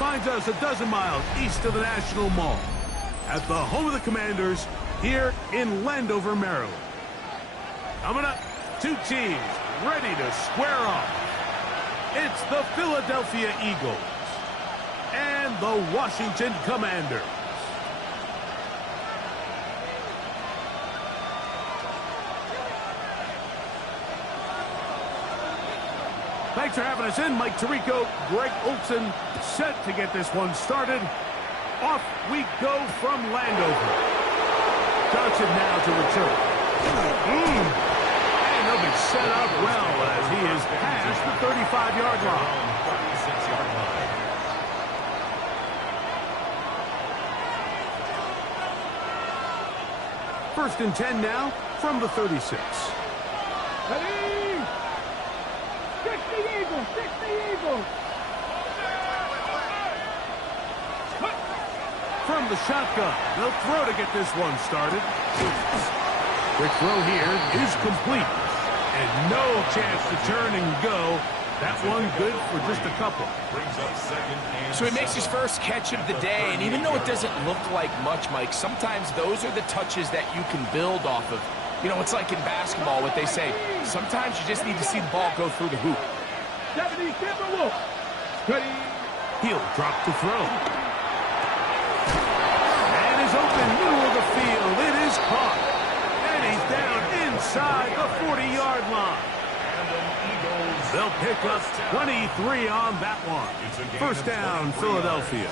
finds us a dozen miles east of the National Mall at the home of the Commanders here in Landover, Maryland. Coming up, two teams ready to square off. It's the Philadelphia Eagles and the Washington Commanders. Thanks for having us in. Mike Tirico, Greg Olson, set to get this one started. Off we go from Landover. Johnson now to return. And they'll be set up well as he is past the 35-yard line. 36-yard line. First and 10 now from the 36. Ready? Stick the Eagles! Stick the Eagles! From the shotgun, they'll throw to get this one started. Quick throw here is complete. And no chance to turn and go. That one good for just a couple. So he makes his first catch of the day, and even though it doesn't look like much, Mike, sometimes those are the touches that you can build off of. You know, it's like in basketball, what they say. Sometimes you just need to see the ball go through the hoop. He'll drop to throw. And is open middle of the field. It is caught. And he's down inside the 40-yard line. They'll pick up 23 on that one. First down, Philadelphia.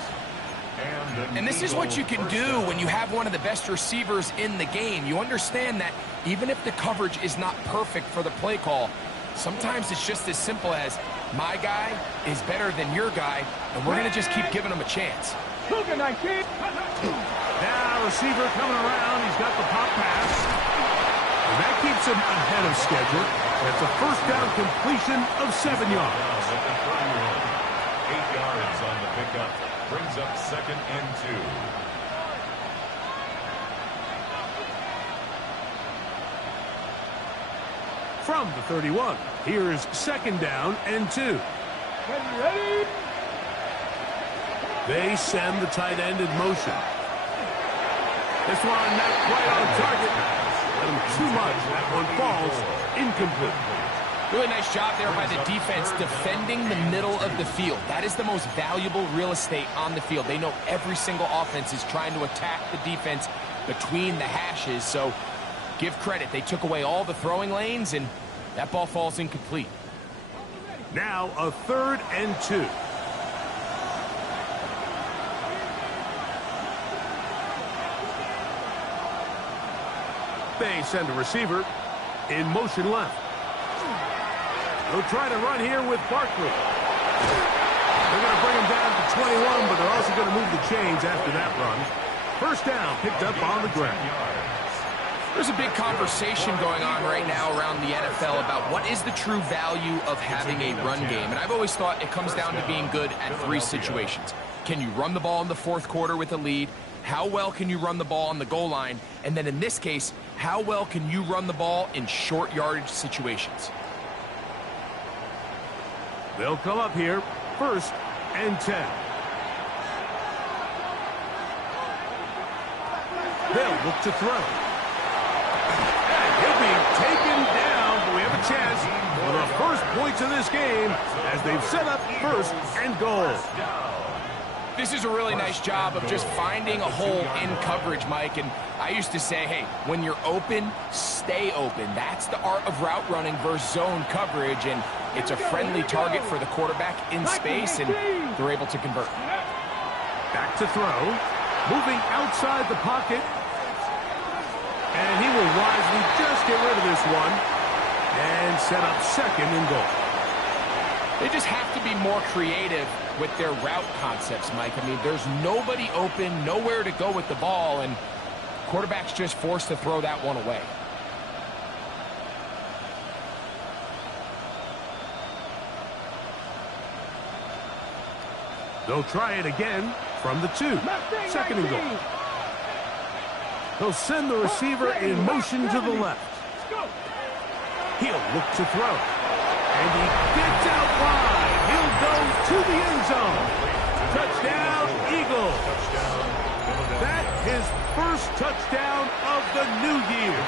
And this is what you can do when you have one of the best receivers in the game. You understand that even if the coverage is not perfect for the play call, sometimes it's just as simple as my guy is better than your guy, and we're going to just keep giving him a chance. Now receiver coming around. He's got the pop pass. And that keeps him ahead of schedule. That's a first down completion of 7 yards. 8 yards on the pickup. Brings up second and 2. From the 31, here's second down and 2. Ready? They send the tight end in motion. This one not quite on target. Let him too much. That one falls incomplete. Really nice job there by the defense defending the middle of the field. That is the most valuable real estate on the field. They know every single offense is trying to attack the defense between the hashes, so give credit. They took away all the throwing lanes, and that ball falls incomplete. Now a third and 2. They send a receiver in motion left. They'll try to run here with Barkley. They're going to bring him down to 21, but they're also going to move the chains after that run. First down, picked up on the ground. There's a big conversation going on right now around the NFL about what is the true value of having a run game. And I've always thought it comes down to being good at 3 situations. Can you run the ball in the 4th quarter with a lead? How well can you run the ball on the goal line? And then in this case, how well can you run the ball in short yardage situations? They'll come up here, first and 10. They'll look to throw. And he'll be taken down, but we have a chance for the first points of this game as they've set up first and goal. This is a really nice job of just finding a hole in coverage, Mike. And I used to say, hey, when you're open, stay open. That's the art of route running versus zone coverage. And it's a friendly target for the quarterback in space, and they're able to convert. Back to throw. Moving outside the pocket. And he will wisely just get rid of this one and set up second and goal. They just have to be more creative with their route concepts, Mike. I mean, there's nobody open, nowhere to go with the ball, and quarterback's just forced to throw that one away. They'll try it again from the 2. Second and goal. They'll send the receiver in motion to the left. He'll look to throw. And he gets out wide. He'll go to the end zone. Touchdown. his first touchdown of the new year.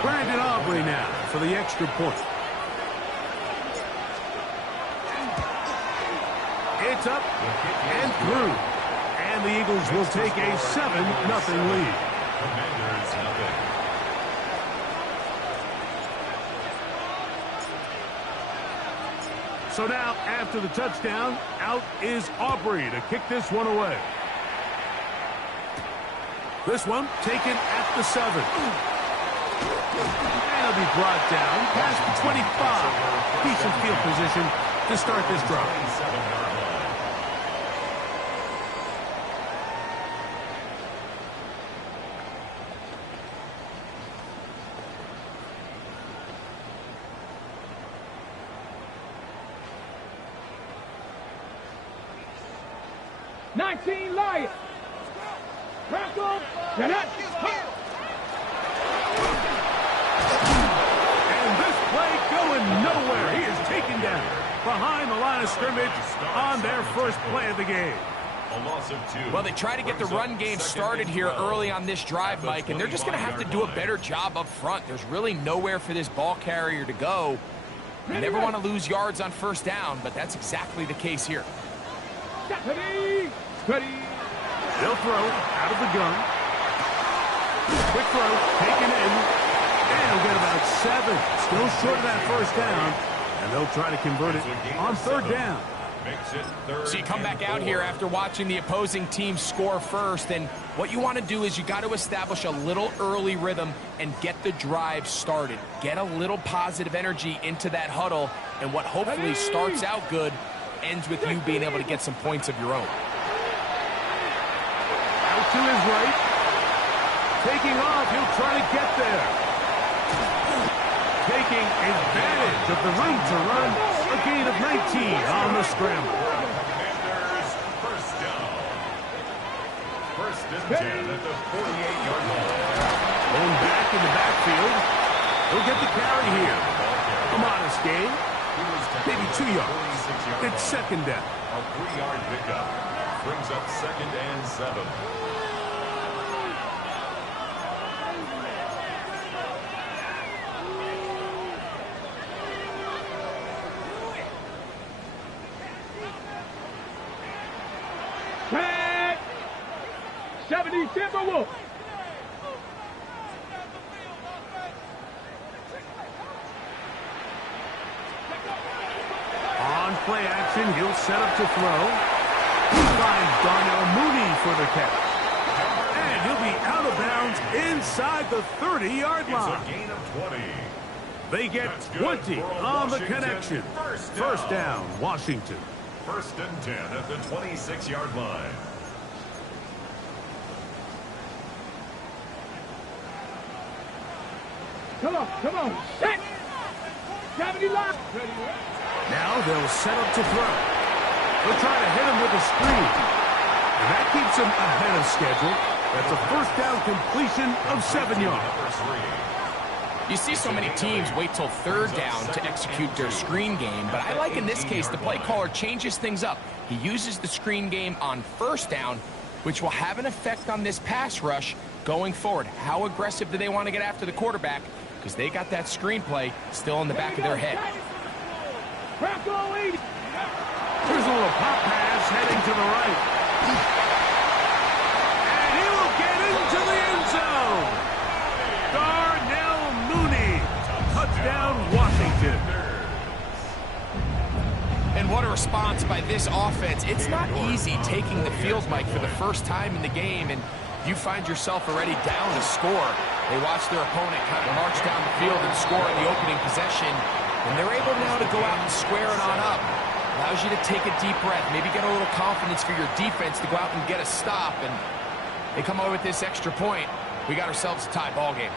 Brandon Aubrey now for the extra point. It's up and through. And the Eagles will take a 7-0 lead. Commanders nothing. So now, after the touchdown, out is Aubrey to kick this one away. This one taken at the 7. And he'll be brought down past the 25. Decent field position to start this drive. 27-yard line. Lions. Crackle. Get it. And this play going nowhere. He is taken down behind the line of scrimmage on their first play of the game. A loss of 2. Well, they try to get the run game started here early on this drive, Mike, and they're just going to have to do a better job up front. There's really nowhere for this ball carrier to go. You never want to lose yards on first down, but that's exactly the case here. Ready. Ready. They'll throw out of the gun. Quick throw, taken in. And he'll get about 7. Still short of that first down. And they'll try to convert it on third down. So you come back out here after watching the opposing team score first, and what you want to do is you got to establish a little early rhythm and get the drive started. Get a little positive energy into that huddle, and what hopefully starts out good ends with you being able to get some points of your own. Out to his right. Taking off, he'll try to get there. Taking advantage of the room to run. A gain of 19 on the scramble. Commanders first down. First and 10 at the 48-yard line. Going back in the backfield. He'll get the carry here. A modest gain. Maybe 2 yards. It's second down. A 3-yard pickup. Brings up second and 7. Tag. 70 Timberwolves. On play action, he'll set up to throw. He finds Darnell Mooney for the catch. And he'll be out of bounds inside the 30-yard line. It's a gain of 20. They get 20 on the connection. First down, Washington. First and 10 at the 26-yard line. Come on. Set. 70 line. Ready. Now they'll set up to throw. They'll try to hit him with a screen. And that keeps him ahead of schedule. That's a first down completion of 7 yards. You see so many teams wait till third down to execute their screen game, but I like in this case the play caller changes things up. He uses the screen game on first down, which will have an effect on this pass rush going forward. How aggressive do they want to get after the quarterback? Because they got that screen play still in the back of their head. Crackle 80. Here's a little pop pass heading to the right. And he will get into the end zone. Darnell Mooney. Touchdown, Washington. And what a response by this offense. It's not easy taking the field, Mike, for the first time in the game, and you find yourself already down a score. They watch their opponent kind of march down the field and score in the opening possession, and they're able now to go out and square it on up. Allows you to take a deep breath, maybe get a little confidence for your defense to go out and get a stop, and they come away with this extra point. We got ourselves a tie ball game.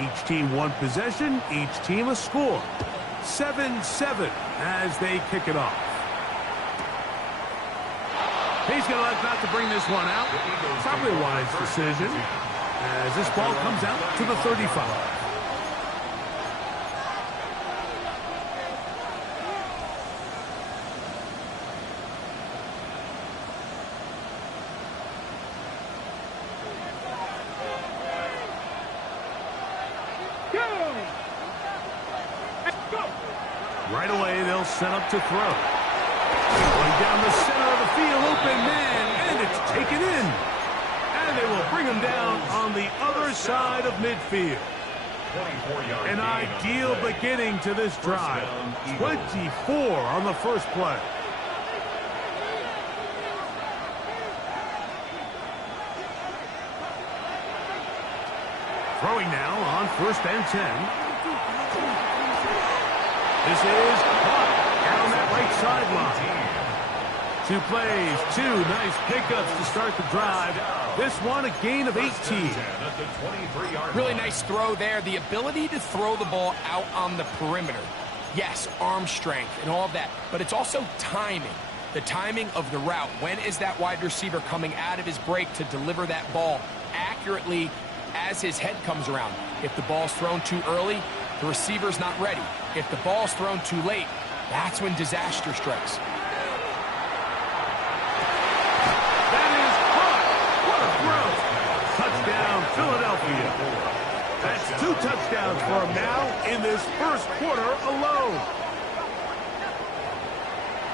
Each team one possession, each team a score. 7-7 as they kick it off. He's going to elect not to bring this one out. Probably a wise decision as this ball comes out to the 35. Right away, they'll set up to throw. Going down the center of the field, open man, and it's taken in. And they will bring him down on the other side of midfield. An ideal beginning to this drive. 24 on the first play. Throwing now on 1st and 10. This is caught down that right sideline. 2 plays, 2 nice pickups to start the drive. This one, a gain of 18. Really nice throw there. The ability to throw the ball out on the perimeter. Yes, arm strength and all of that, but it's also timing. The timing of the route. When is that wide receiver coming out of his break to deliver that ball accurately as his head comes around? If the ball's thrown too early, the receiver's not ready. If the ball's thrown too late, that's when disaster strikes. That is caught. What a throw. Touchdown, Philadelphia. That's 2 touchdowns for him now in this first quarter alone.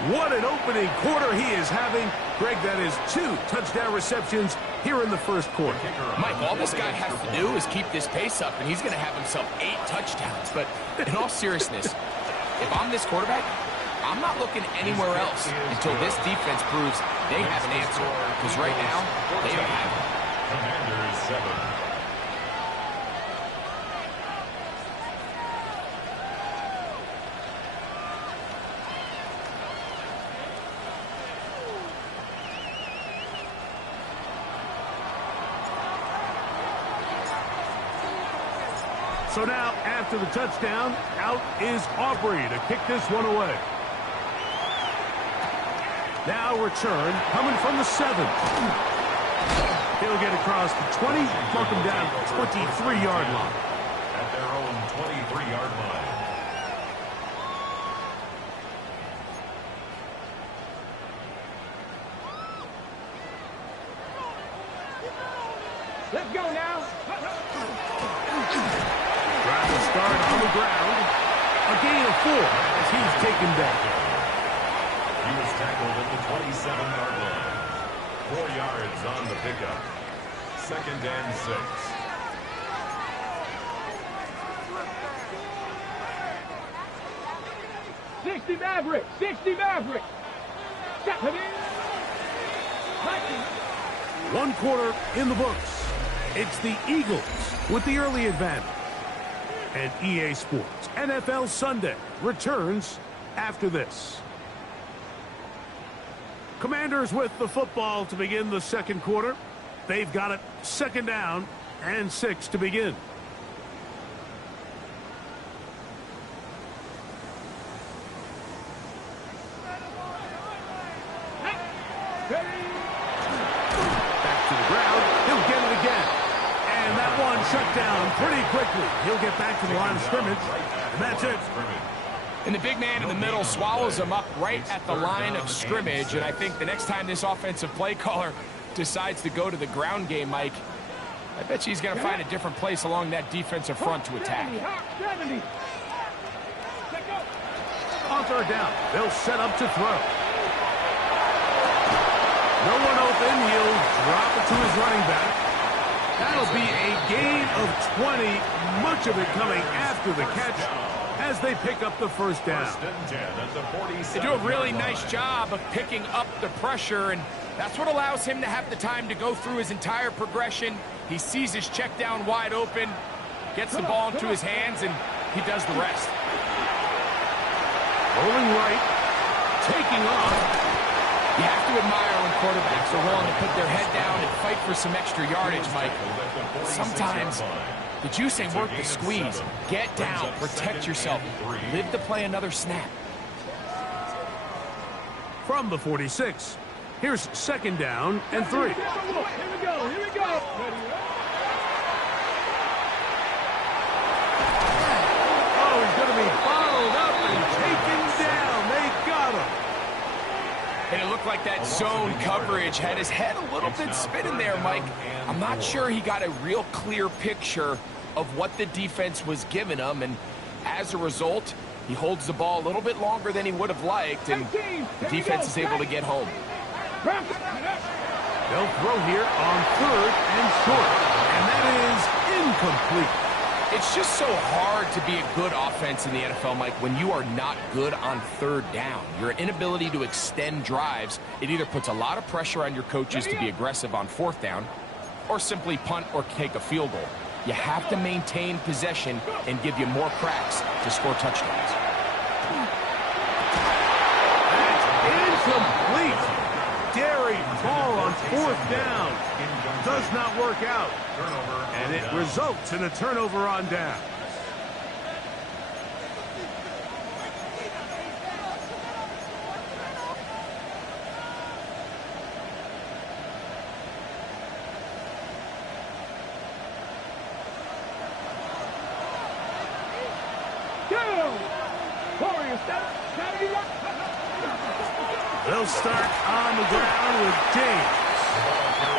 What an opening quarter he is having. Greg, that is 2 touchdown receptions here in the first quarter. Mike, all this guy has to do is keep this pace up, and he's going to have himself 8 touchdowns. But in all seriousness, if I'm this quarterback, I'm not looking anywhere else until this defense proves they have an answer. Because right now, they don't have it. Commanders 7. So now, after the touchdown, out is Aubrey to kick this one away. Now return, coming from the 7. He'll get across the 20, mark him down at the 23-yard line. At their own 23-yard line. Let's go now. Drive to start on the ground. A gain of 4 as he's taken back. He was tackled at the 27-yard line. 4 yards on the pickup. 2nd and 6. '60 Maverick. 60 Maverick. Come in. 1 quarter in the books. It's the Eagles with the early advantage. And EA Sports NFL Sunday returns after this. Commanders with the football to begin the second quarter. They've got it 2nd down and 6 to begin. Back to the ground. He'll get it again. And that one shut down pretty quickly. He'll get back to the line of scrimmage. And that's it. And the big man in the middle swallows him up right at the line of scrimmage. And I think the next time this offensive play caller decides to go to the ground game, Mike, I bet you he's going to find a different place along that defensive front to attack. 70. On 3rd down, they'll set up to throw. No one open. He'll drop it to his running back. That'll be a gain of 20, much of it coming after the catch as they pick up the 1st down. 1st and 10 at the 47. They do a really nice job of picking up the pressure, and that's what allows him to have the time to go through his entire progression. He sees his check down wide open, gets the ball into his hands, and he does the rest. Rolling right, taking off. You have to admire when quarterbacks are willing to put their head down and fight for some extra yardage, Mike. Sometimes the juice ain't worth the squeeze. Get down, protect yourself, live to play another snap. From the 46, here's 2nd down and 3. Here we go. Here we go. Oh, he's going to be followed up and taken down. They got him. And it looked like that zone coverage had his head a little bit spinning there, Mike. I'm not sure he got a real clear picture of what the defense was giving him, and As a result, he holds the ball a little bit longer than he would have liked, and the defense is able to get home. They'll throw here on 3rd and short, and that is incomplete. It's just so hard to be a good offense in the NFL, Mike, when you are not good on 3rd down. Your inability to extend drives, it either puts a lot of pressure on your coaches to be aggressive on 4th down, or simply punt or take a field goal. You have to maintain possession and give you more cracks to score touchdowns. That's incomplete. Daring ball on 4th down. Does not work out. And it results in a turnover on down. They'll start on the ground with James.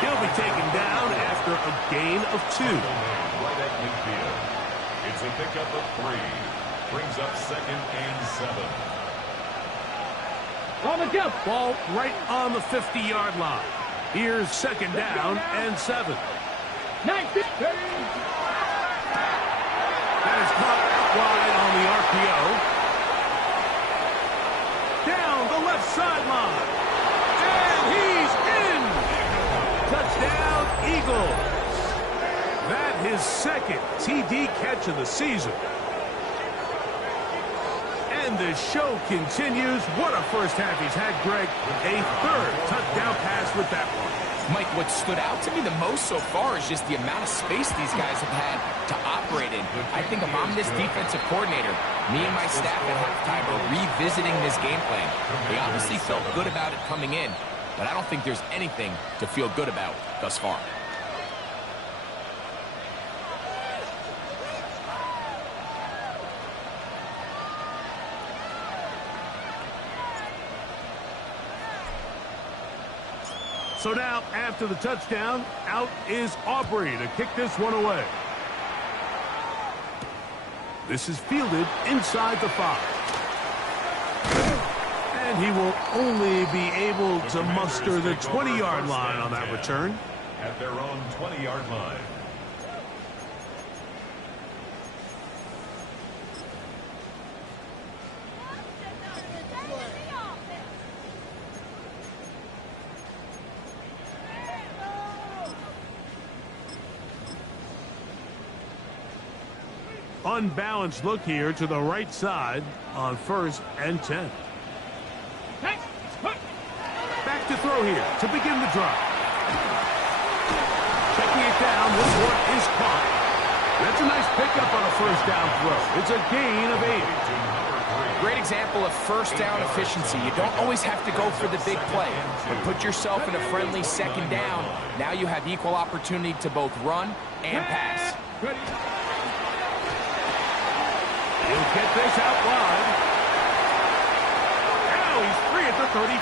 He'll be taken down after a gain of 2. Right at midfield. It's a pickup of 3. Brings up 2nd and 7. On the jump. Ball right on the 50-yard line. Here's 2nd down and 7. 19. That is caught wide on the RPO. Down the left sideline. And he's in. Touchdown, Eagles. That his 2nd TD catch of the season. And the show continues. What a first half he's had, Greg. A 3rd touchdown pass with that one. Mike, what stood out to me the most so far is just the amount of space these guys have had to operate in. I think if I'm this defensive coordinator, me and my staff at halftime are revisiting this game plan. They obviously felt good about it coming in, but I don't think there's anything to feel good about thus far. So now, after the touchdown, out is Aubrey to kick this one away. This is fielded inside the 5. And he will only be able to muster the 20-yard line on that return. At their own 20-yard line. Unbalanced look here to the right side on 1st and 10. Back to throw here to begin the drive. Checking it down, this one is caught. That's a nice pickup on a 1st down throw. It's a gain of 8. Great example of 1st down efficiency. You don't always have to go for the big play, but put yourself in a friendly 2nd down. Now you have equal opportunity to both run and pass. He'll get this out wide. Now he's free at the 35.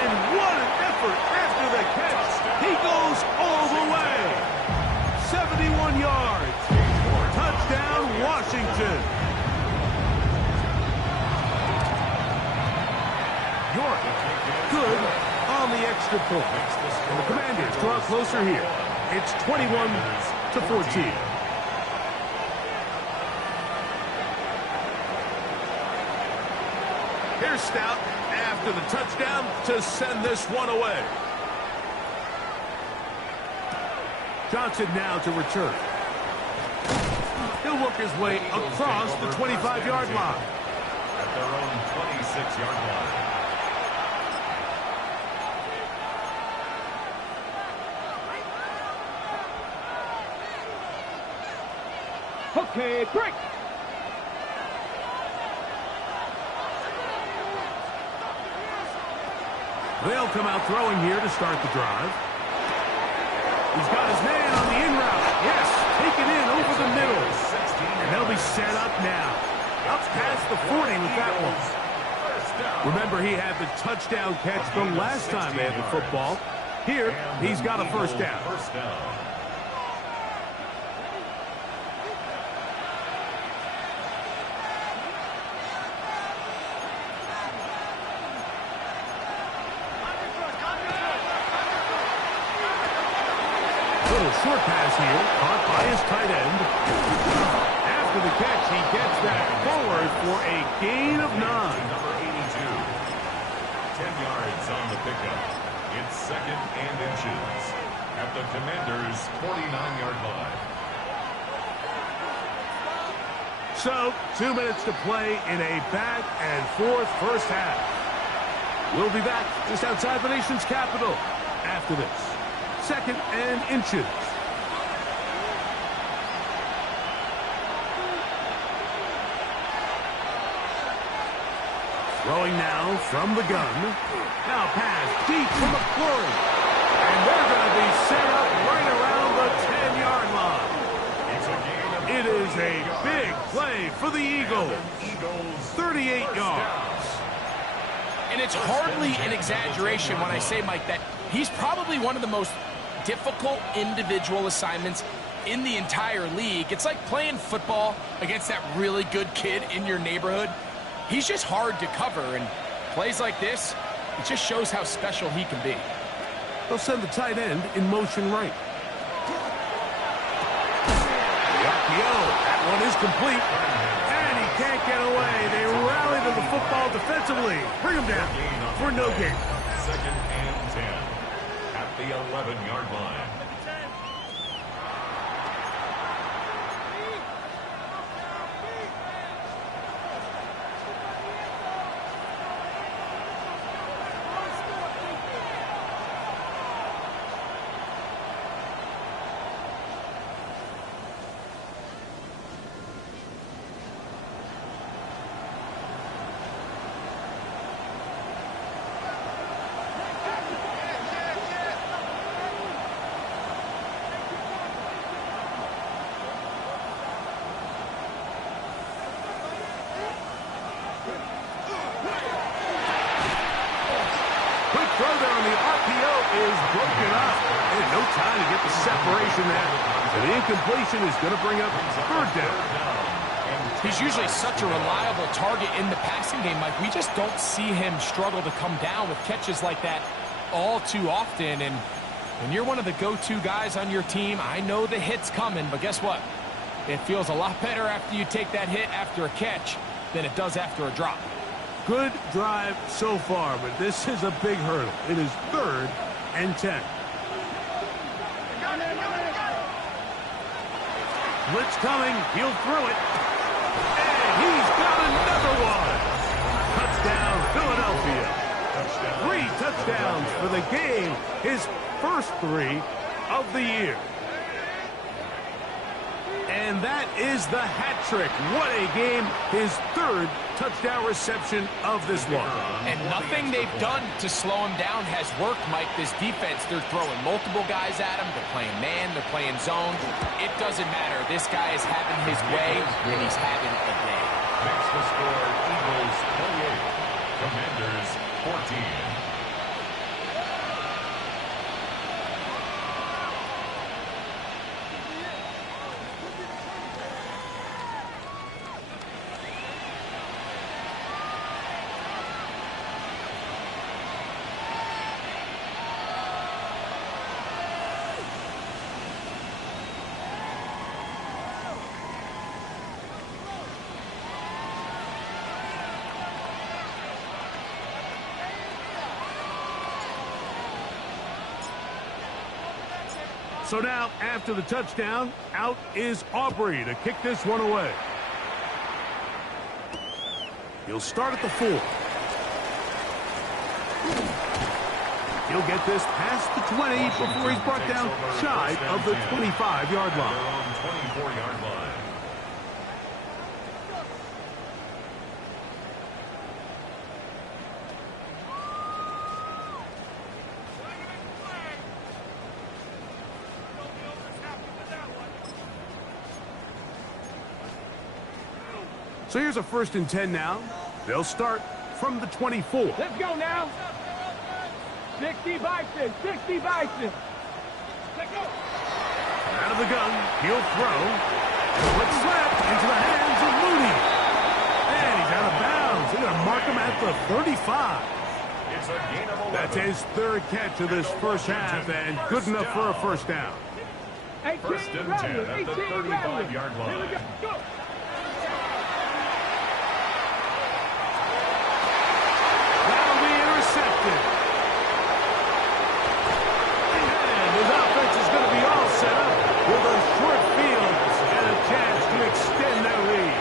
And what an effort after the catch. He goes all the way. 71 yards. Touchdown, Washington. York, good on the extra point. And the Commanders draw closer here. It's 21-14. Here's Stout after the touchdown to send this one away. Johnson now to return. He'll work his way across the 25-yard line. At their own 26-yard line. Okay, break. They'll come out throwing here to start the drive. He's got his man on the in route. Yes, taken in over the middle. And they'll be set up now. Up past the 40 with that one. Remember, he had the touchdown catch the last time they had the football. Here, he's got a 1st down. short pass here, caught by his tight end. After the catch, he gets that forward for a gain of 9. Number 82. 10 yards on the pickup. It's 2nd and inches at the Commanders' 49-yard line. So, 2 minutes to play in a back-and-forth first half. We'll be back just outside the nation's capital after this. 2nd and inches. Throwing now from the gun. Now pass deep from McClory. And they're going to be set up right around the 10-yard line. It is a big play for the Eagles. 38 yards. And it's hardly an exaggeration when I say, Mike, that he's probably one of the most difficult individual assignments in the entire league. It's like playing football against that really good kid in your neighborhood. He's just hard to cover, and plays like this, it just shows how special he can be. They'll send the tight end in motion right. The RPO, that one is complete. And he can't get away. They rally to the football defensively. Bring him down for no gain. 2nd and 10 at the 11-yard line. Is broken up. And no time to get the separation there. And the incompletion is going to bring up 3rd down. He's usually such a reliable target in the passing game, Mike. We just don't see him struggle to come down with catches like that all too often. And when you're one of the go-to guys on your team, I know the hit's coming, but guess what? It feels a lot better after you take that hit after a catch than it does after a drop. Good drive so far, but this is a big hurdle. It is 3rd and 10. Blitz coming. He'll throw it. And he's got another one. Touchdown, Philadelphia. 3 touchdowns for the game. His first 3 of the year. And that is the hat trick. What a game. His 3rd touchdown reception of this one. And nothing they've done to slow him down has worked, Mike. This defense, they're throwing multiple guys at him. They're playing man. They're playing zone. It doesn't matter. This guy is having his way, and he's having a day. Makes the score Eagles 28, Commanders 14. So now, after the touchdown, out is Aubrey to kick this one away. He'll start at the 4. He'll get this past the 20 before he's brought down shy of the 25-yard line. Their own 24-yard line. So here's a 1st and 10 now. They'll start from the 24. Let's go now. 60 Bison, 60 Bison. Let's go. Out of the gun, he'll throw. Quick slap into the hands of Mooney. And he's out of bounds. They're going to mark him at the 35. It's a gain of 11. That's his 3rd catch of this first half, and good enough for a 1st down. First and 10 at the 35-yard line. Here we go. Go. That'll be intercepted. And his offense is going to be all set up with a short field and a chance to extend their lead.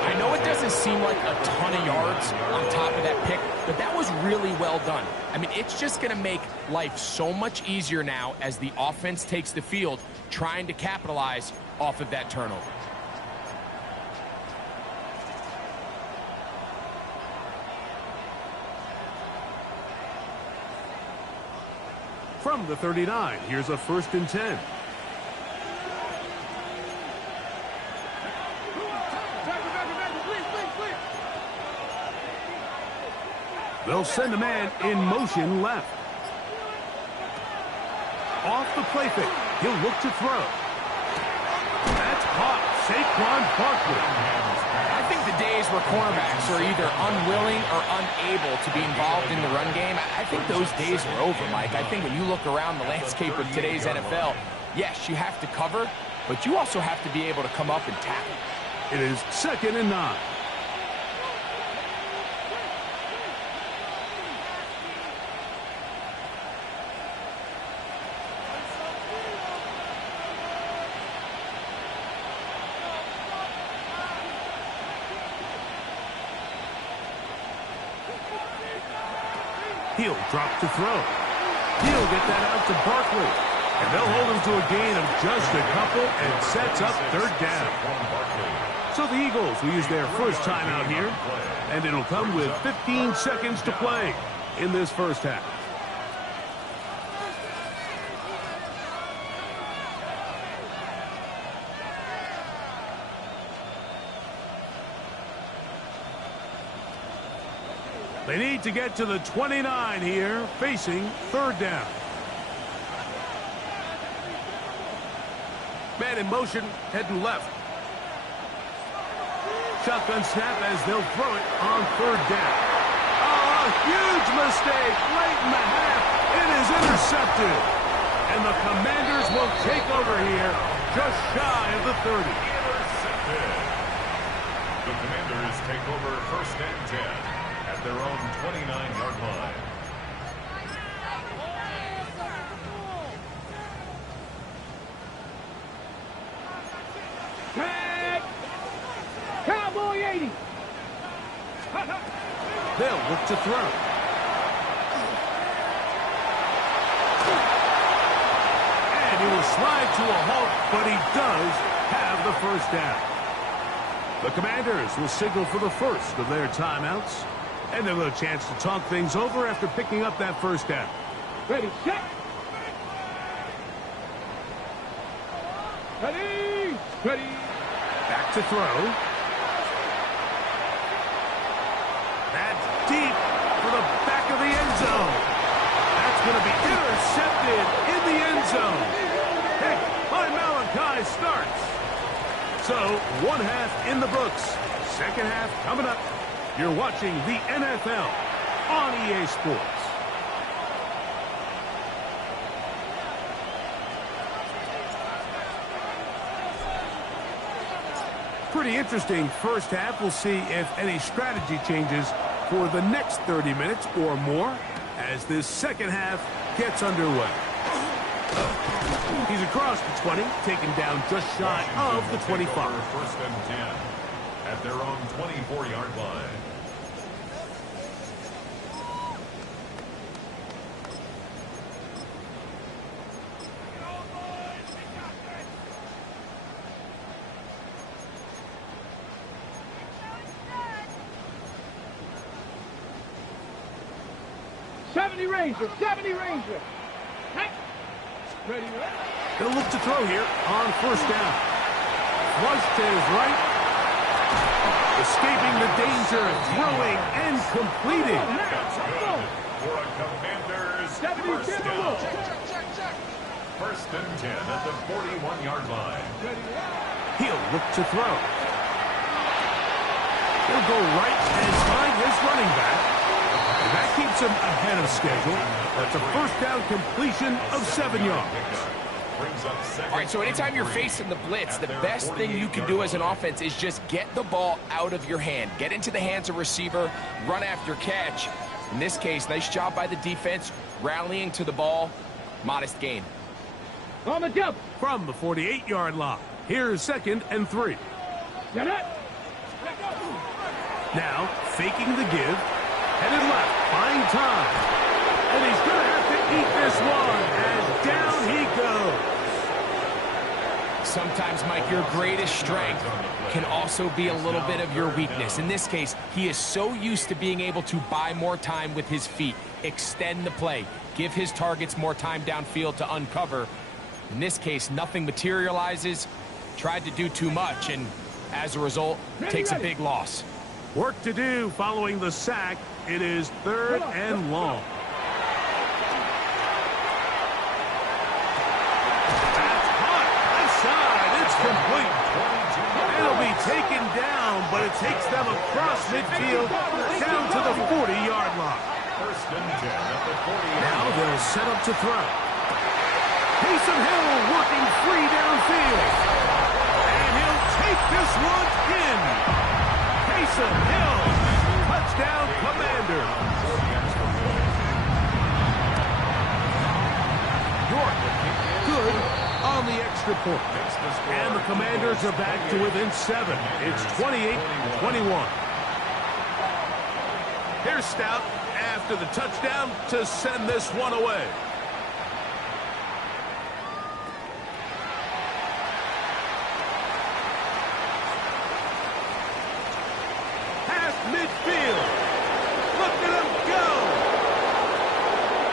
I know it doesn't seem like a ton of yards on top of that pick, but that was really well done. I mean, it's just going to make life so much easier now as the offense takes the field, trying to capitalize off of that turnover. From the 39, here's a 1st and 10. They'll send a man in motion left. Off the play fake. He'll look to throw. That's caught. Saquon Barkley. I think the days where cornerbacks are either unwilling or unable to be involved in the run game, I think those days are over, Mike. I think when you look around the landscape of today's NFL, yes, you have to cover, but you also have to be able to come up and tackle. It is 2nd and 9. He'll drop to throw. He'll get that out to Barkley. And they'll hold him to a gain of just a couple and sets up 3rd down. So the Eagles will use their first timeout here. And it'll come with 15 seconds to play in this first half. They need to get to the 29 here, facing 3rd down. Man in motion, heading left. Shotgun snap as they'll throw it on 3rd down. Oh, a huge mistake late in the half. It is intercepted. And the Commanders will take over here just shy of the 30. Intercepted. The Commanders take over 1st and 10. At their own 29-yard line. Tag! Cowboy 80! They'll look to throw. And he will slide to a halt, but he does have the 1st down. The Commanders will signal for the first of their timeouts. And they'll have a chance to talk things over after picking up that 1st down. Ready, set! Ready! Ready! Back to throw. That's deep for the back of the end zone. That's going to be intercepted in the end zone. Hey, my Malachi starts. So, 1 half in the books. 2nd half coming up. You're watching the NFL on EA Sports. Pretty interesting first half. We'll see if any strategy changes for the next 30 minutes or more as this 2nd half gets underway. He's across the 20, taken down just shy of the 25. 1st and 10 at their own 24-yard line. Ranger, 70 Ranger. Hey. Ready, ready. They'll look to throw here on 1st down. Flush to his right. Escaping the danger, throwing and completing. That's good for a Commanders 1st down. 1st and 10 at the 41-yard line. He'll look to throw. He'll go right and find his running back. And that keeps him ahead of schedule. That's a 1st down completion of 7 yards. Brings up second. All right, so anytime you're facing the blitz, the best thing you can do as an offense is just get the ball out of your hand. Get into the hands of receiver, run after catch. In this case, nice job by the defense, rallying to the ball. Modest gain. On the jump. From the 48-yard line, here's 2nd and 3. Get it. Now, faking the give, headed left, buying time. And he's going to have to eat this one as down he goes. Sometimes, Mike, your greatest strength can also be a little bit of your weakness. In this case, he is so used to being able to buy more time with his feet, extend the play, give his targets more time downfield to uncover. In this case, nothing materializes, tried to do too much, and as a result, takes a big loss. Work to do following the sack. It is 3rd and long. That's hot. Left side. It's complete. It'll be taken down, but it takes them across midfield down to the 40-yard line. First and 10 at the 40. Now they'll set up to throw. Taysom Hill working free downfield. And he'll take this one in. Taysom Hill. Touchdown, Commanders. York. Good on the extra point. And the Commanders are back to within 7. It's 28-21. Here's Stout after the touchdown to send this one away. Midfield. Look at him go.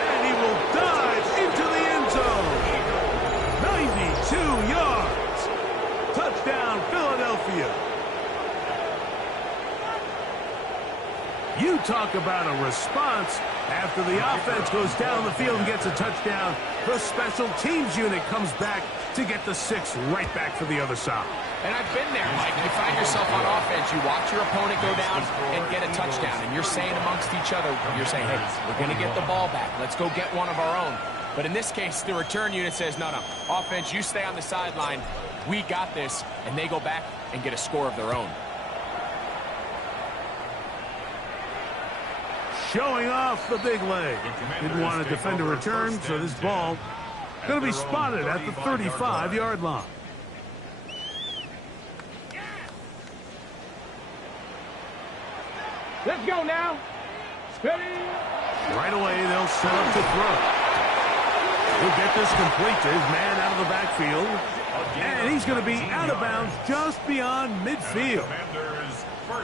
And he will dive into the end zone. 92 yards. Touchdown, Philadelphia. You talk about a response. After the offense goes down the field and gets a touchdown, the special teams unit comes back to get the 6 right back for the other side. And I've been there, Mike. You find yourself on offense, you watch your opponent go down and get a touchdown, and you're saying amongst each other, you're saying, hey, we're going to get the ball back. Let's go get one of our own. But in this case, the return unit says, no, offense, you stay on the sideline. We got this, and they go back and get a score of their own. Showing off the big leg. Didn't want to defend a return, so this ball going to be spotted at the 35-yard line. Let's go now. Steady. Right away, they'll set up to throw. He'll get this complete to his man out of the backfield. And he's going to be out of bounds just beyond midfield.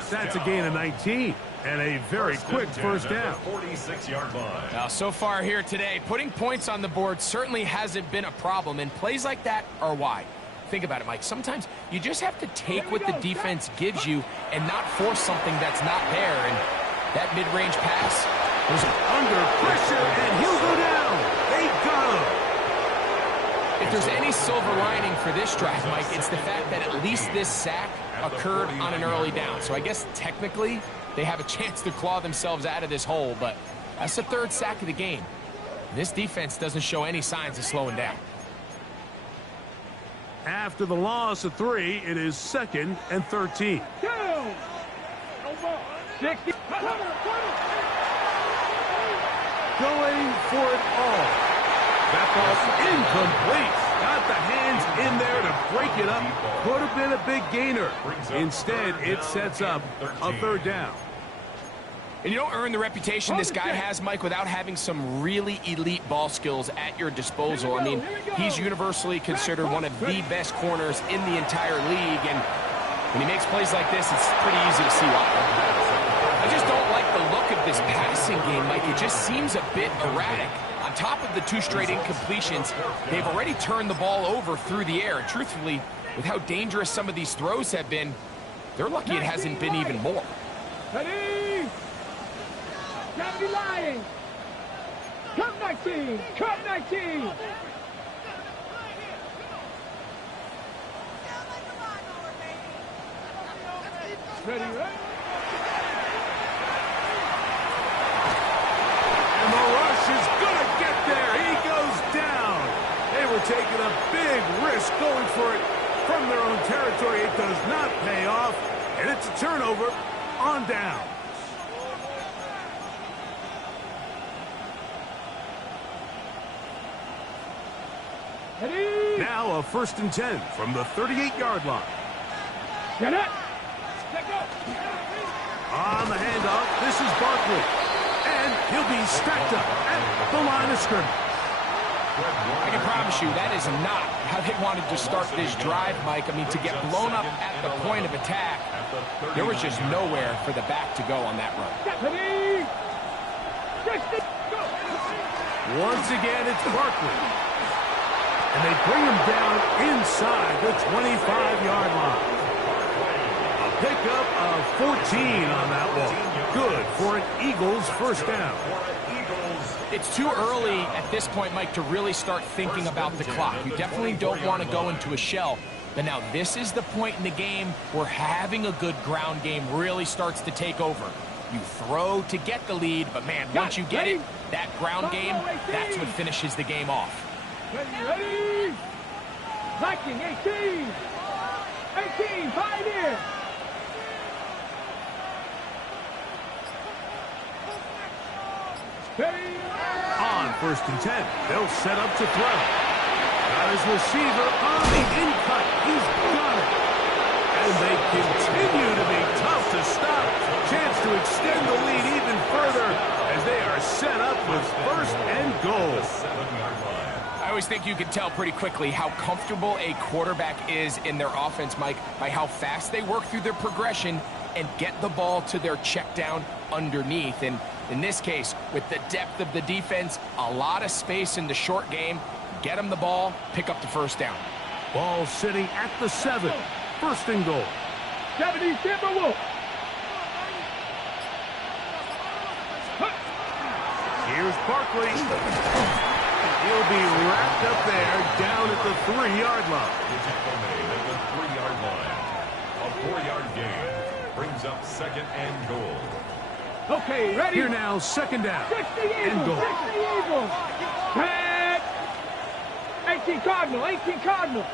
That's a gain of 19 and a very quick first down. 46-yard line. Now, so far here today, putting points on the board certainly hasn't been a problem, and plays like that are why. Think about it, Mike. Sometimes you just have to take what the defense gives you and not force something that's not there. And that mid-range pass was under pressure, and he'll go down. They got him. If there's any silver lining for this drive, Mike, it's the fact that at least this sack occurred on an early down. So I guess technically they have a chance to claw themselves out of this hole, but that's the 3rd sack of the game. This defense doesn't show any signs of slowing down. After the loss of 3, it is 2nd and 13. Down. 60. Going for it all. That ball's incomplete. Got the hands in there to break it up. Could have been a big gainer. Instead, it sets up a 3rd down. And you don't earn the reputation this guy has, Mike, without having some really elite ball skills at your disposal. I mean, he's universally considered one of the best corners in the entire league, and when he makes plays like this, it's pretty easy to see why. I just don't like the look of this passing game, Mike. It just seems a bit erratic. On top of the 2 straight incompletions, they've already turned the ball over through the air. And truthfully, with how dangerous some of these throws have been, they're lucky it hasn't been even more. Ready. Gotta be lying. Cut 19. Cut 19. Ready, right? And the rush is going to get there. He goes down. They were taking a big risk going for it from their own territory. It does not pay off, and it's a turnover on down. Ready? Now a 1st and 10 from the 38-yard line. Get it. Let go. On the handoff, this is Barkley. And he'll be stacked up at the line of scrimmage. I can promise you that is not how they wanted to start this drive, Mike. I mean, to get blown up at the point of attack, there was just nowhere for the back to go on that run. Ready? 60. Go. Once again, it's Barkley. And they bring him down inside the 25-yard line. A pickup of 14 on that one. Good for an Eagles first down. It's too early at this point, Mike, to really start thinking about the clock. You definitely don't want to go into a shell. But now this is the point in the game where having a good ground game really starts to take over. You throw to get the lead, but man, once you get it, that ground game, that's what finishes the game off. Ready? Viking 18. 18, 5 in. Ready? On 1st and 10, they'll set up to throw. Got his receiver on the in-cut. He's got it. And they continue to be tough to stop. Chance to extend the lead even further as they are set up with 1st and goal. I always think you can tell pretty quickly how comfortable a quarterback is in their offense, Mike, by how fast they work through their progression and get the ball to their check down underneath. And in this case, with the depth of the defense, a lot of space in the short game, get them the ball, pick up the 1st down. Ball sitting at the 7. 1st and goal. 70 Timberwolves. Here's Barkley. He'll be wrapped up there down at the 3-yard line. At the 3-yard line. A 4-yard gain brings up 2nd and goal. Okay, ready? Here now, 2nd down 60 and Eagles. goal. 60 Eagles. Head. 18 Cardinal. 18 Cardinal.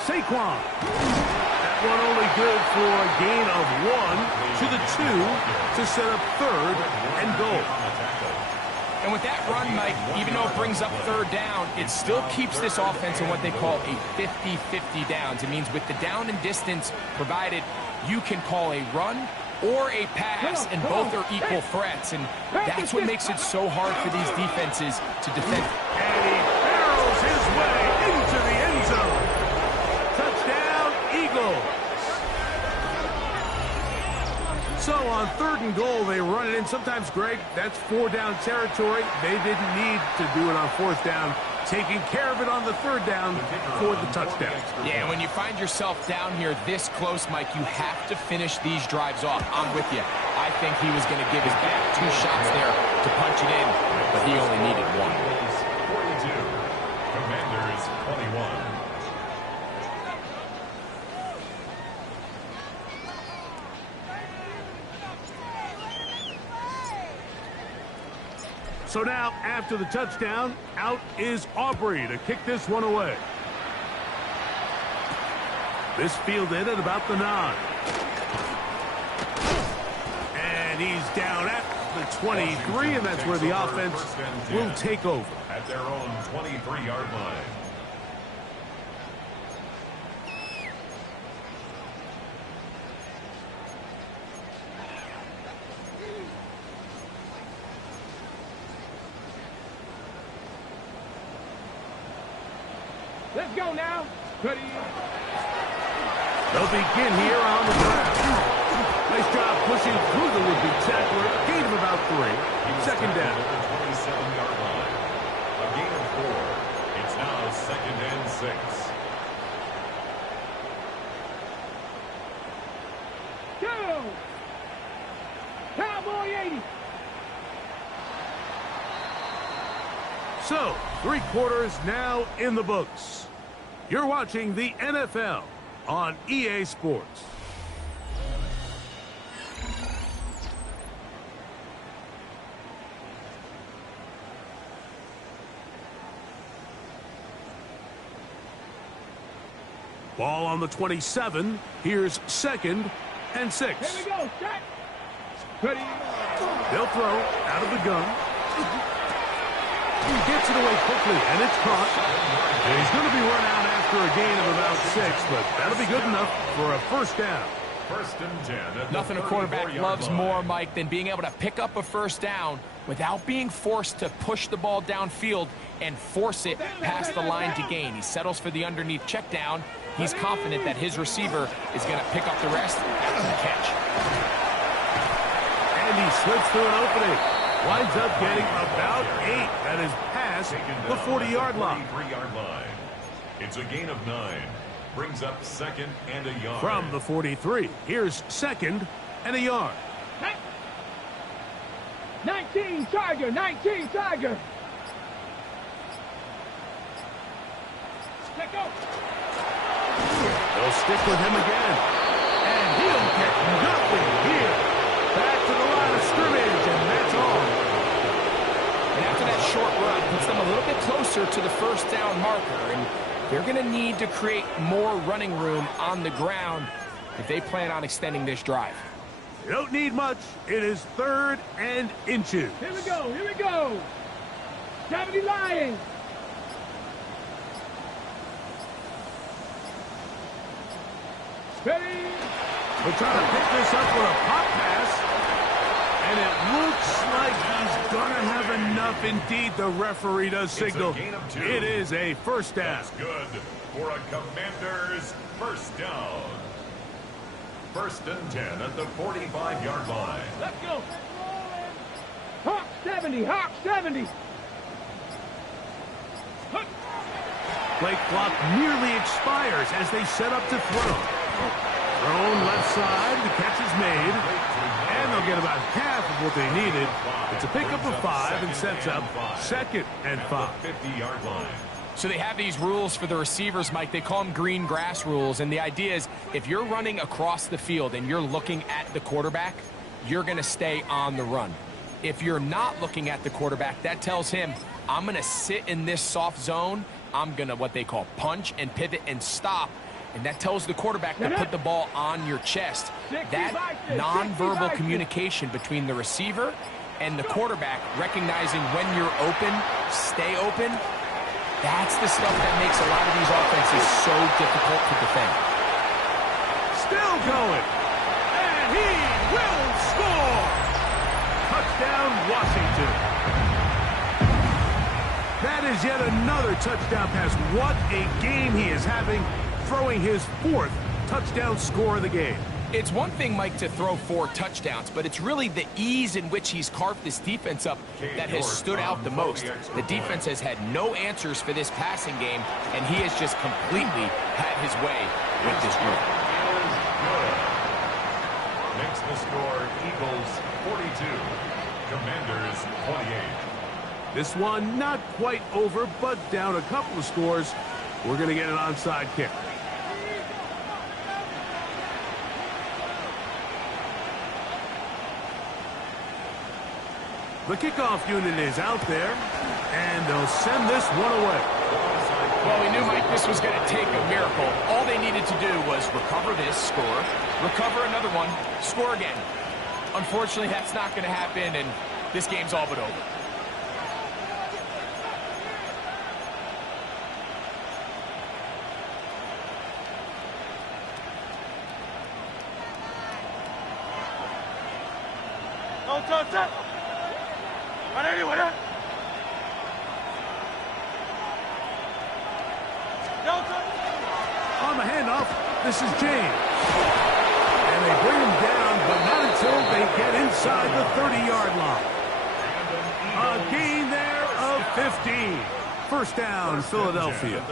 Saquon. That one only good for a gain of 1 to the 2 to set up 3rd and goal. And with that run, Mike, even though it brings up 3rd down, it still keeps this offense in what they call a 50-50 downs. It means with the down and distance provided, you can call a run or a pass, and both are equal threats. And that's what makes it so hard for these defenses to defend. And he barrels his way into the end zone. Touchdown, Eagles. So on 3rd and goal, they run it in. Sometimes, Greg, that's 4-down territory. They didn't need to do it on 4th down. Taking care of it on the 3rd down for the touchdown. Yeah, and when you find yourself down here this close, Mike, you have to finish these drives off. I'm with you. I think he was going to give his back 2 shots there to punch it in, but he only needed 1. 42. Commanders 21. So now, after the touchdown, out is Aubrey to kick this one away. This fielded at about the 9. And he's down at the 23, and that's where the offense will take over. At their own 23-yard line. Let's go now. Ready? They'll begin here on the ground. Nice job pushing through the would-be tackler. Gain of about 3. 2nd down. At the 27-yard line. A gain of 4. It's now 2nd and 6. Go! Cowboy 80. So, 3 quarters now in the books. You're watching the NFL on EA Sports. Ball on the 27. Here's 2nd and 6. Here we go. Set. Ready. They'll throw out of the gun. He gets it away quickly, and it's caught. And he's going to be run out after a gain of about 6, but that'll be good enough for a first down. 1st and 10. Nothing a quarterback loves more, Mike, than being able to pick up a first down without being forced to push the ball downfield and force it past the line to gain. He settles for the underneath check down. He's confident that his receiver is going to pick up the rest after the catch. And he slips through an opening. Winds up getting about 8. That is past the 40-yard line. 43-yard line. It's a gain of 9. Brings up 2nd and a yard. From the 43, here's 2nd and a yard. 19 Tiger, 19 Tiger. Let go. They'll stick with him again. And he'll get nothing here. Back to the line of scrimmage, and that's all. And after that short run, puts them a little bit closer to the first down marker. And they're going to need to create more running room on the ground if they plan on extending this drive. You don't need much. It is 3rd and inches. Here we go. Here we go. 70 Lions. Ready. We're trying to pick this up with a pop pass. And it looks like he's going to have enough. Indeed, the referee does signal. It is a first down. That's good for a Commanders first down. 1st and 10 at the 45-yard line. Let's go. Hawk 70. Hawk 70. Play clock nearly expires as they set up to throw. Thrown left side. The catch is made. And they'll get about half of what they needed. It's a pickup of 5 and sets up 2nd and 5. 50-yard line. So they have these rules for the receivers, Mike. They call them green grass rules. And the idea is if you're running across the field and you're looking at the quarterback, you're going to stay on the run. If you're not looking at the quarterback, that tells him, I'm going to sit in this soft zone. I'm going to what they call punch and pivot and stop. And that tells the quarterback to put the ball on your chest. That nonverbal communication between the receiver and the quarterback, recognizing when you're open, stay open, that's the stuff that makes a lot of these offenses so difficult to defend. Still going. And he will score. Touchdown, Washington. That is yet another touchdown pass. What a game he is having, throwing his 4th touchdown score of the game. It's one thing, Mike, to throw 4 touchdowns, but it's really the ease in which he's carved this defense up that has stood out the most. The defense has had no answers for this passing game, and he has just completely had his way with this group. Makes the score Eagles 42, Commanders 28. This one not quite over, but down a couple of scores. We're going to get an onside kick. The kickoff unit is out there, and they'll send this one away. Well, we knew, Mike, this was going to take a miracle. All they needed to do was recover this, score, recover another one, score again. Unfortunately, that's not going to happen, and this game's all but over. On the handoff, this is James. And they bring him down, but not until they get inside the 30-yard line. A gain there of 15. First down, Philadelphia.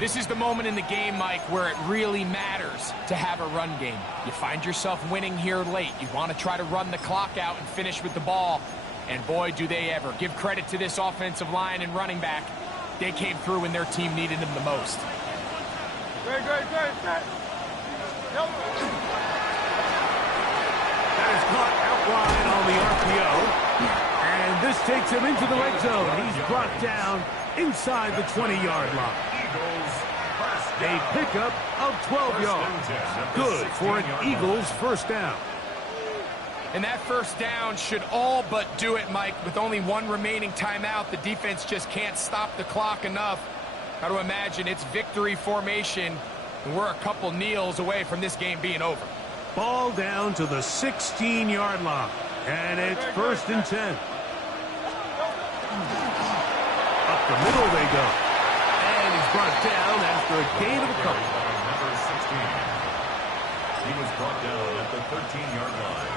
This is the moment in the game, Mike, where it really matters to have a run game. You find yourself winning here late. You want to try to run the clock out and finish with the ball. And boy, do they ever. Give credit to this offensive line and running back. They came through when their team needed them the most. Great. That is caught outline on the RPO. And this takes him into the red zone. He's brought down inside the 20-yard line. Eagles first A pickup of 12 yards. Good for an Eagles first down. And that first down should all but do it, Mike. With only one remaining timeout, the defense just can't stop the clock enough. Got to imagine it's victory formation, and we're a couple kneels away from this game being over. Ball down to the 16-yard line, and it's 1st and 10. Up the middle they go. And he's brought down after a gain of a couple. Number 16. He was brought down at the 13-yard line.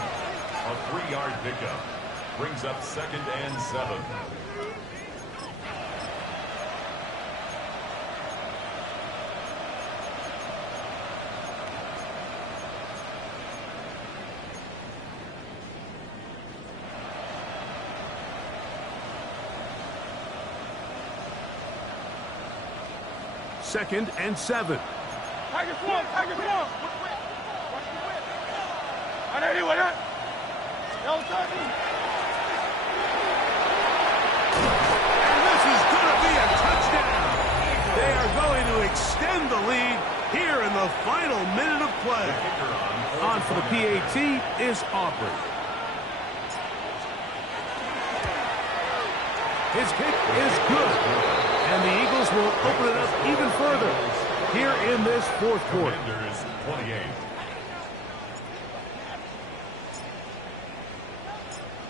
A 3-yard pickup brings up 2nd and 7. Second and 7. Tigers one, Tigers one. I know you with it. And this is going to be a touchdown. They are going to extend the lead here in the final minute of play. On for the PAT is Aubrey. His kick is good. And the Eagles will open it up even further here in this 4th quarter. Commanders 28.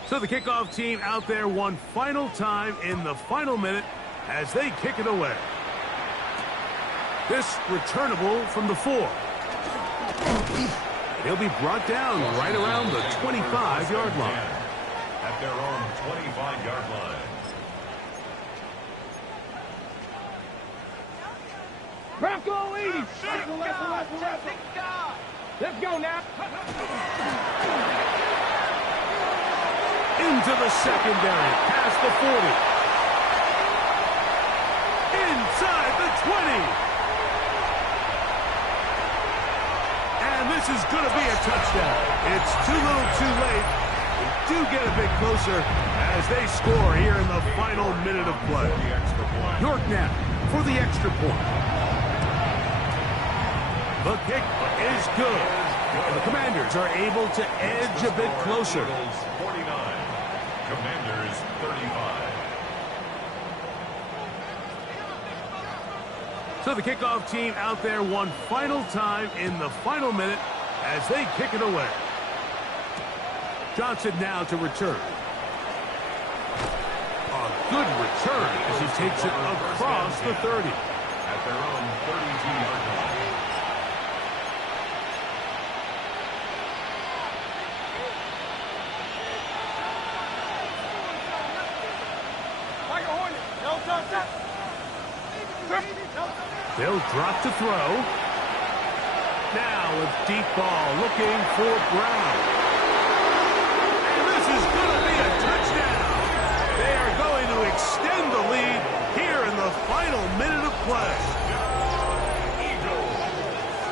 So the kickoff team out there one final time in the final minute as they kick it away. This returnable from the 4. He'll be brought down right around the 25-yard line. At their own 25-yard line. Bronco lead. Let's go now. Into the secondary, past the 40. Inside the 20. And this is going to be a touchdown. It's too little too late. They do get a bit closer as they score here in the final minute of play. York now for the extra point. The kick is good. The Commanders are able to edge a bit closer. 49. Commanders 35. So the kickoff team out there one final time in the final minute as they kick it away. Johnson now to return. A good return as he takes it across the 30. At their own 32-yard line. They'll drop to throw. Now a deep ball looking for Brown. And this is going to be a touchdown. They are going to extend the lead here in the final minute of play.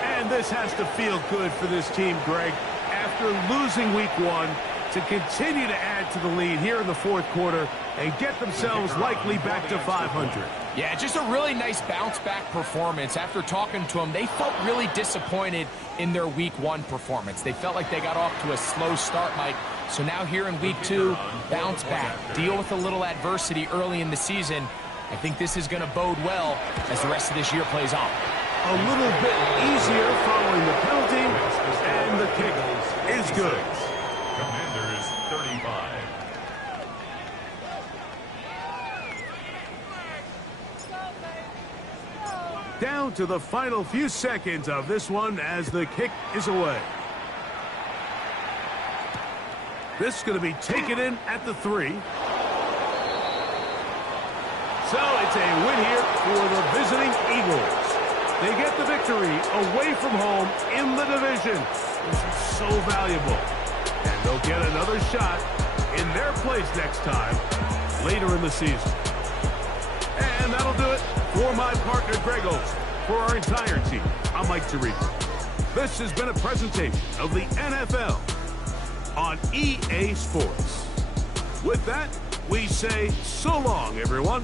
And this has to feel good for this team, Greg. After losing week 1, to continue to add to the lead here in the 4th quarter and get themselves likely back to 500. Yeah, just a really nice bounce-back performance. After talking to them, they felt really disappointed in their Week 1 performance. They felt like they got off to a slow start, Mike. So now here in Week 2, bounce back, deal with a little adversity early in the season. I think this is going to bode well as the rest of this year plays on. A little bit easier following the penalty, and the kick is good. Commanders 35. Down to the final few seconds of this one as the kick is away. This is going to be taken in at the 3. So it's a win here for the visiting Eagles. They get the victory away from home in the division. This is so valuable. And they'll get another shot in their place next time later in the season. And that'll do it for my partner, Greg Olson. For our entire team, I'm Mike Tirico. This has been a presentation of the NFL on EA Sports. With that, we say so long, everyone.